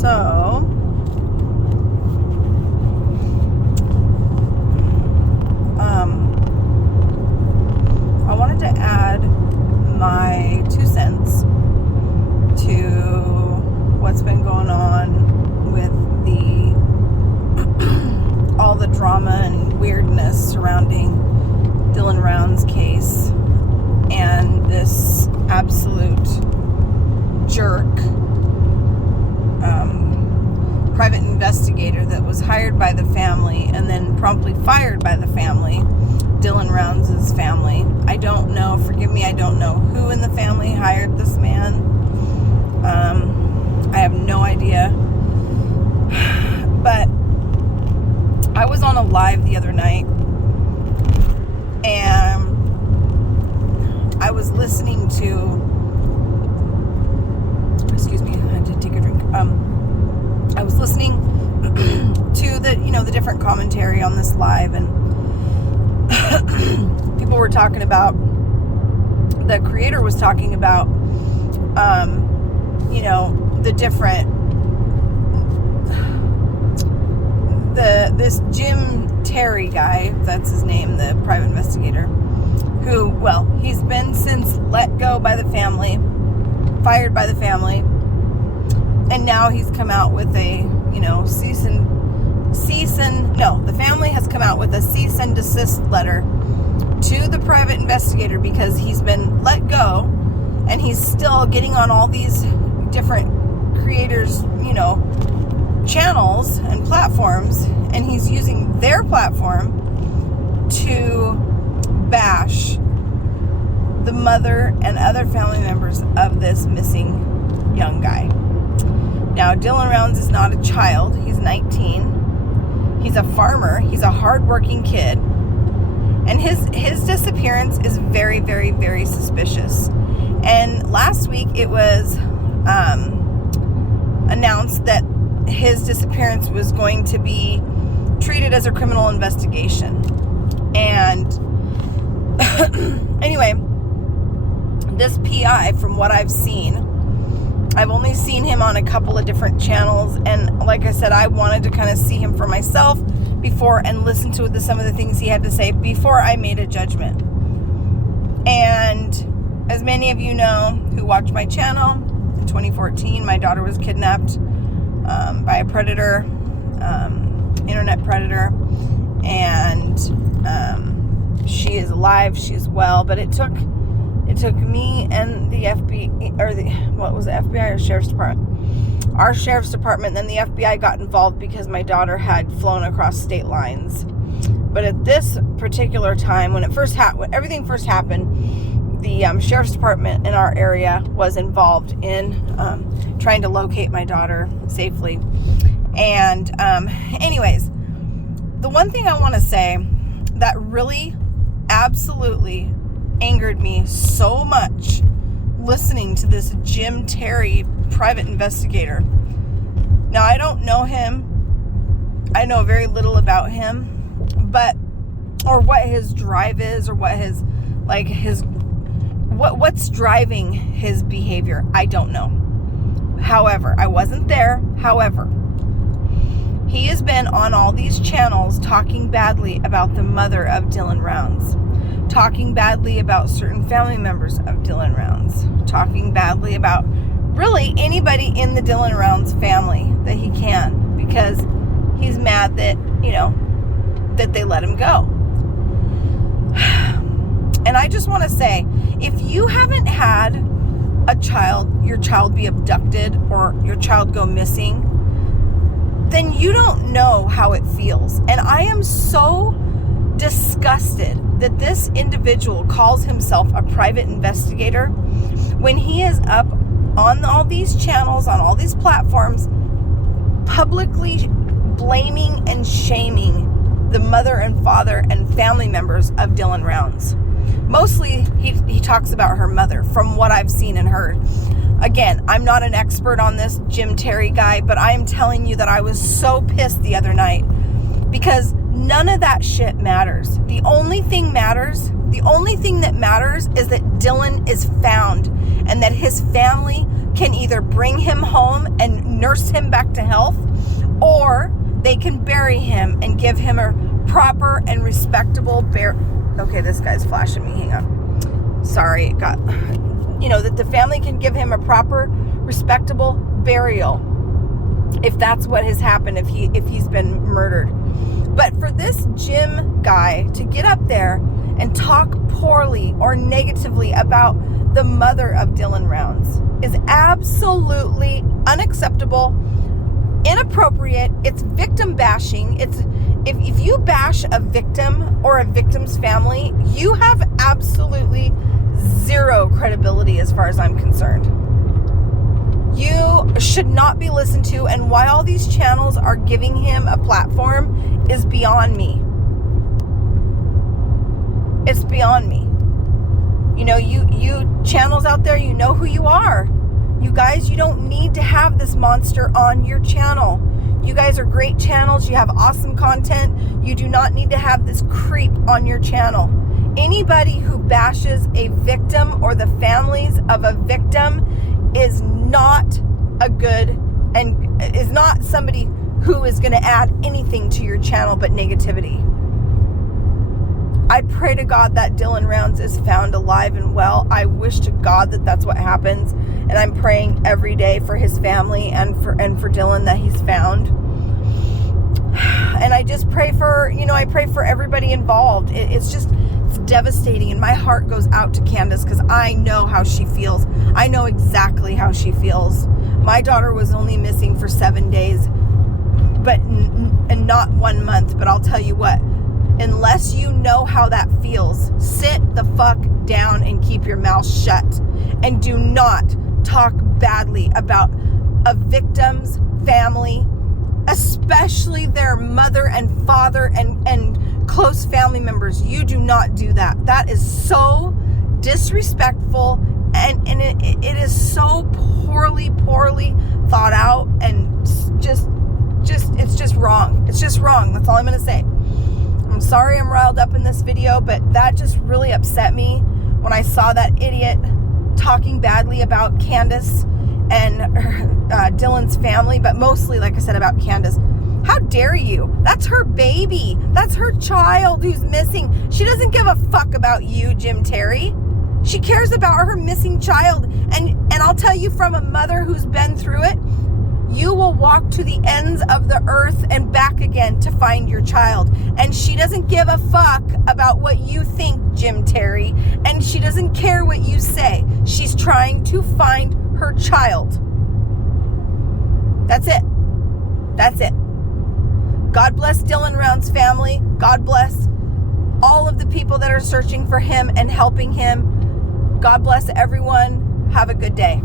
So, I wanted to add my 2 cents to what's been going on with all the drama and weirdness surrounding Dylan Rounds' case and this absolute jerk private investigator that was hired by the family and then promptly fired by the family, Dylan Rounds' family. I don't know, forgive me, I don't know who in the family hired this man. I have no idea. But I was on a live the other night and I was listening to, excuse me, I had to take a drink. I was listening to the different commentary on this live, and people were talking about, the creator was talking about, the different, this Jim Terry guy, that's his name, the private investigator, who, well, he's been since let go by the family, fired by the family, and now he's come out with a, the family has come out with a cease and desist letter to the private investigator because he's been let go and he's still getting on all these different creators, channels and platforms, and he's using their platform to bash the mother and other family members of this missing young guy. Now, Dylan Rounds is not a child. He's 19. He's a farmer. He's a hardworking kid. And his disappearance is very, very, very suspicious. And last week it was announced that his disappearance was going to be treated as a criminal investigation. And anyway, this PI, from what I've seen, I've only seen him on a couple of different channels, and like I said, I wanted to kind of see him for myself before and listen to some of the things he had to say before I made a judgment. And as many of you know who watch my channel, in 2014 my daughter was kidnapped by a predator, internet predator, and she is alive, she is well, but it took me and the FBI, or FBI or Sheriff's Department? Our Sheriff's Department, then the FBI got involved because my daughter had flown across state lines. But at this particular time, when everything first happened, the Sheriff's Department in our area was involved in trying to locate my daughter safely. And anyways, the one thing I want to say that really absolutely angered me so much listening to this Jim Terry private investigator. Now, I don't know him. I know very little about him, or what his drive is, or what's driving his behavior. I don't know. However, I wasn't there. However, he has been on all these channels talking badly about the mother of Dylan Rounds, talking badly about certain family members of Dylan Rounds, talking badly about really anybody in the Dylan Rounds family that he can, because he's mad that, that they let him go. And I just want to say, if you haven't had your child be abducted or your child go missing, then you don't know how it feels. And I am so disgusted that this individual calls himself a private investigator when he is up on all these channels, on all these platforms, publicly blaming and shaming the mother and father and family members of Dylan Rounds. Mostly he talks about her mother, from what I've seen and heard. Again, I'm not an expert on this Jim Terry guy, but I am telling you that I was so pissed the other night because none of that shit matters. The only thing that matters is that Dylan is found, and and that his family can either bring him home and nurse him back to health, or they can bury him and give him a proper and respectable okay, this guy's flashing me. Hang on. Sorry, that the family can give him a proper, respectable burial if that's what has happened, if he's been murdered. But for this Jim guy to get up there and talk poorly or negatively about the mother of Dylan Rounds is absolutely unacceptable, inappropriate. It's victim bashing. It's if you bash a victim or a victim's family, you have absolutely zero credibility as far as I'm concerned. You should not be listened to, and why all these channels are giving him a platform is beyond me. It's beyond me. You channels out there, you know who you are. You guys, you don't need to have this monster on your channel. You guys are great channels. You have awesome content. You do not need to have this creep on your channel. Anybody who bashes a victim or the families of a victim is not a good and is not somebody who is going to add anything to your channel but negativity. I pray to God that Dylan Rounds is found alive and well. I wish to God that that's what happens. And I'm praying every day for his family and for Dylan that he's found. And I just pray for, I pray for everybody involved. It's devastating. And my heart goes out to Candace because I know how she feels. I know exactly how she feels. My daughter was only missing for 7 days, and not 1 month. But I'll tell you what, unless you know how that feels, sit the fuck down and keep your mouth shut. And do not talk badly about a victim's family, especially their mother and father and close family members. You do not do that. That is so disrespectful, and it is so poorly thought out, and it's just wrong. It's just wrong. That's all I'm going to say. I'm sorry I'm riled up in this video, but that just really upset me when I saw that idiot talking badly about Candace and Dylan's family, but mostly, like I said, about Candace. How dare you? That's her baby. That's her child who's missing. She doesn't give a fuck about you, Jim Terry. She cares about her missing child. And I'll tell you, from a mother who's been through it, you will walk to the ends of the earth and back again to find your child. And she doesn't give a fuck about what you think, Jim Terry. And she doesn't care what you say. She's trying to find her child. That's it. That's it. God bless Dylan Rounds' family. God bless all of the people that are searching for him and helping him. God bless everyone. Have a good day.